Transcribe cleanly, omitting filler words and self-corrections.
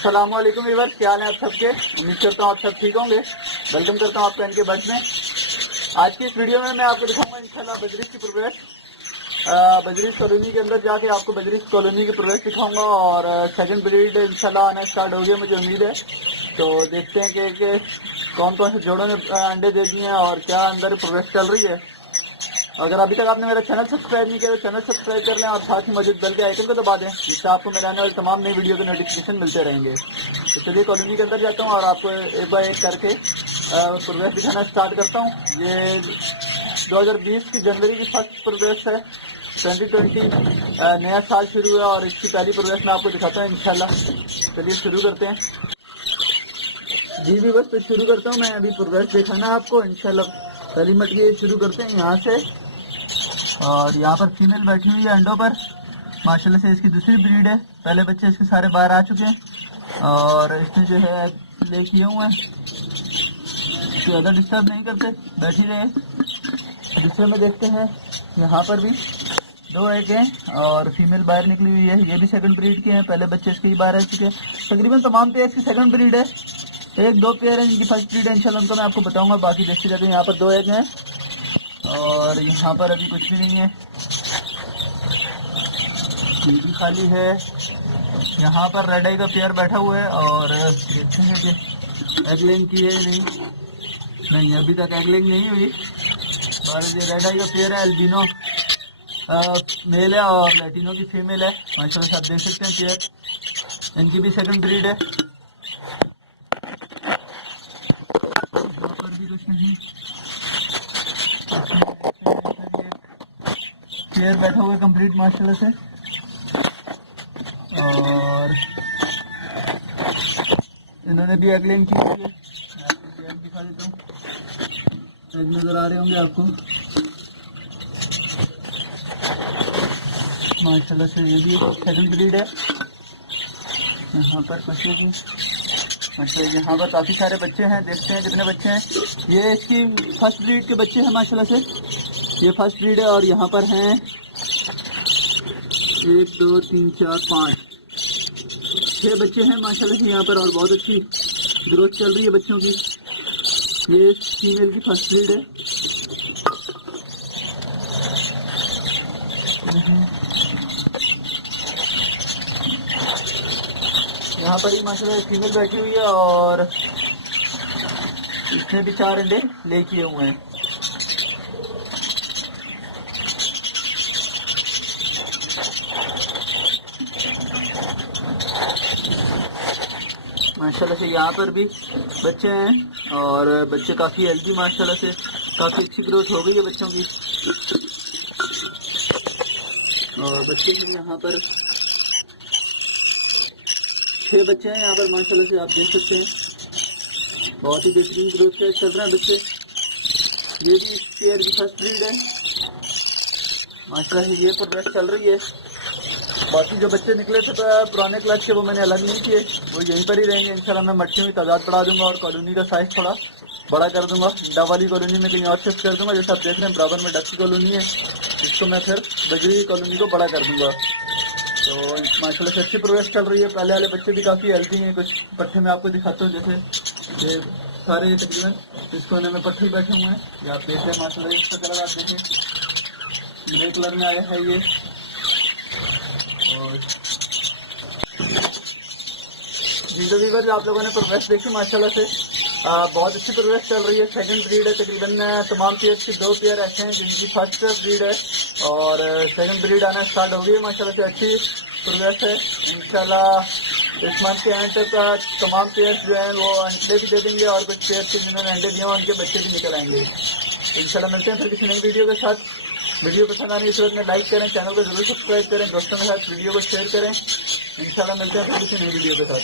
अस्सलाम वालेकुम व्यूअर्स, क्या हाल है आप सबके। उम्मीद करता हूँ आप सब ठीक होंगे। वेलकम करता हूँ आपका इनके बर्ड में। आज की इस वीडियो में मैं आपको दिखाऊंगा इंशाल्लाह बजरीश की प्रोग्रेस। बजरीश कॉलोनी के अंदर जाके आपको बजरीश कॉलोनी की प्रोग्रेस दिखाऊंगा और सेकंड ब्रीड इंशाल्लाह आना स्टार्ट हो गया, मुझे उम्मीद है। तो देखते हैं कि कौन कौन से जोड़ों ने अंडे दे दिए हैं और क्या अंदर प्रोग्रेस चल रही है। अगर अभी तक आपने मेरा चैनल सब्सक्राइब नहीं किया तो चैनल सब्सक्राइब कर लें और साथ ही मौजूद बेल के आइकन को दबा दें, जिससे आपको मेरे आने वाले तमाम नई वीडियो के नोटिफिकेशन मिलते रहेंगे। तो चलिए कॉलोनी के अंदर जाता हूँ और आपको एक बार एक करके प्रोग्रेस दिखाना स्टार्ट करता हूँ। ये 2020 की जनवरी की फर्स्ट प्रोग्रेस है। 2020 नया साल शुरू हुआ और इसकी पहली प्रोग्रेस मैं आपको दिखाता हूँ इंशाल्लाह। चलिए शुरू करते हैं। जी भी बस तो शुरू करता हूँ मैं अभी प्रोग्रेस दिखाना आपको इंशाल्लाह। पहली मटकी शुरू करते हैं यहाँ से। और यहाँ पर फीमेल बैठी हुई है अंडों पर, माशाल्लाह से इसकी दूसरी ब्रीड है। पहले बच्चे इसके सारे बाहर आ चुके हैं और इसने जो है ले किए हुए हैं, ज़्यादा डिस्टर्ब नहीं करते, बैठी रहे। दूसरे में देखते हैं यहाँ पर भी दो एग हैं और फीमेल बाहर निकली हुई है। ये भी सेकंड ब्रीड के हैं, पहले बच्चे इसके ही बाहर आ चुके हैं। तकरीबन तमाम पेयर की सेकंड ब्रीड है। एक दो पेयर है जिनकी फर्स्ट ब्रीड है, इंशाल्लाह उनको मैं आपको बताऊंगा। बाकी देखते जाते हैं। यहाँ पर दो एग हैं और यहाँ पर अभी कुछ भी नहीं है, ये भी खाली है। यहाँ पर रेड आई का पेयर बैठा हुआ है और देखते हैं कि एगलिंग की है नहीं, अभी तक एगलिंग नहीं हुई। और ये रेड आई का पेयर है, एल्बिनो मेल है और लैटिनो की फीमेल है। माशाल्लाह से आप देख सकते हैं पेयर, इनकी भी सेकंड ब्रीड है। यहाँ पर भी कुछ नहीं, पेयर बैठा हुआ है कंप्लीट माशाल्लाह से। और इन्होंने भी एगलिंग की है, दिखा देता हूँ। एग नजर आ रहे होंगे आपको माशाल्लाह से। ये भी सेकंड ब्रीड है। यहाँ पर बच्चे की माशाल्लाह, यहाँ पर काफ़ी सारे बच्चे हैं। देखते हैं कितने बच्चे हैं। ये इसकी फर्स्ट ब्रीड के बच्चे हैं माशाल्लाह से, ये फर्स्ट ब्रीड है। और यहाँ पर हैं 1 2 3 4 5 6 बच्चे हैं माशाल्लाह से यहाँ पर, और बहुत अच्छी ग्रोथ चल रही है बच्चों की। ये फीमेल की फर्स्ट ब्रीड है। यहाँ पर ही माशाल्लाह फीमेल बैठी हुई है और इसने भी 4 अंडे ले किए हुए हैं। माशाल्लाह से यहाँ पर भी बच्चे हैं और बच्चे काफ़ी हेल्दी माशाल्लाह से, काफ़ी अच्छी ग्रोथ हो गई है बच्चों की। और बच्चे हैं यहाँ पर 6 बच्चे हैं यहाँ पर माशाल्लाह से, आप देख सकते हैं। बहुत ही बेहतरीन ग्रोथ से चल रहे हैं बच्चे। ये भी इस पेयर की फर्स्ट ब्रीड है माशाल्लाह से, ये प्रोग्रेस चल रही है। बाकी जो बच्चे निकले थे पुराने क्लच के, वो मैंने अलग नहीं किए, वो यहीं पर ही रहेंगे इंशाल्लाह। मैं मटकियों की तादाद बढ़ा दूंगा और कॉलोनी का साइज़ थोड़ा बड़ा कर दूंगा। डा वाली कॉलोनी में कहीं और शिफ्ट कर दूंगा। जैसे आप देख रहे हैं बराबर में डक की कॉलोनी है, इसको मैं फिर बजरी कॉलोनी को बड़ा कर दूंगा। तो माशाल्लाह से अच्छी प्रोग्रेस चल रही है। पहले वाले बच्चे भी काफ़ी हेल्दी हैं। कुछ पट्टे में आपको दिखाता हूँ, जैसे ये सारे तकरीबन इस कोने में पट्टे बैठे हुए हैं। ये आप देख रहे हैं माशाल्लाह, इसका कलर आप देखें ग्रे कलर में आया है ये। और जिनको व्यूअर्स आप लोगों ने प्रोग्रेस देखी माशाल्लाह से, बहुत अच्छी प्रोग्रेस चल रही है। सेकंड ब्रीड है। तकरीबन तमाम पेयर्स की 2 पेयर ऐसे हैं जिनकी फर्स्ट ब्रीड है और सेकंड ब्रीड आना स्टार्ट हो गई है माशाल्लाह से। अच्छी प्रोग्रेस है इंशाल्लाह। इस मंथ के एंड तक तमाम पेयर्स जो हैं वो अंडे भी दे देंगे और कुछ पेयर्स के जिन्होंने अंडे दिए हैं उनके बच्चे भी निकल आएंगे इंशाल्लाह। मिलते हैं फिर किसी नई वीडियो के साथ। वीडियो पसंद आने की सूरत में लाइक करें, चैनल को जरूर सब्सक्राइब करें, दोस्तों के साथ वीडियो को शेयर करें। इंशाल्लाह मिलते हैं फिर किसी नई वीडियो के साथ।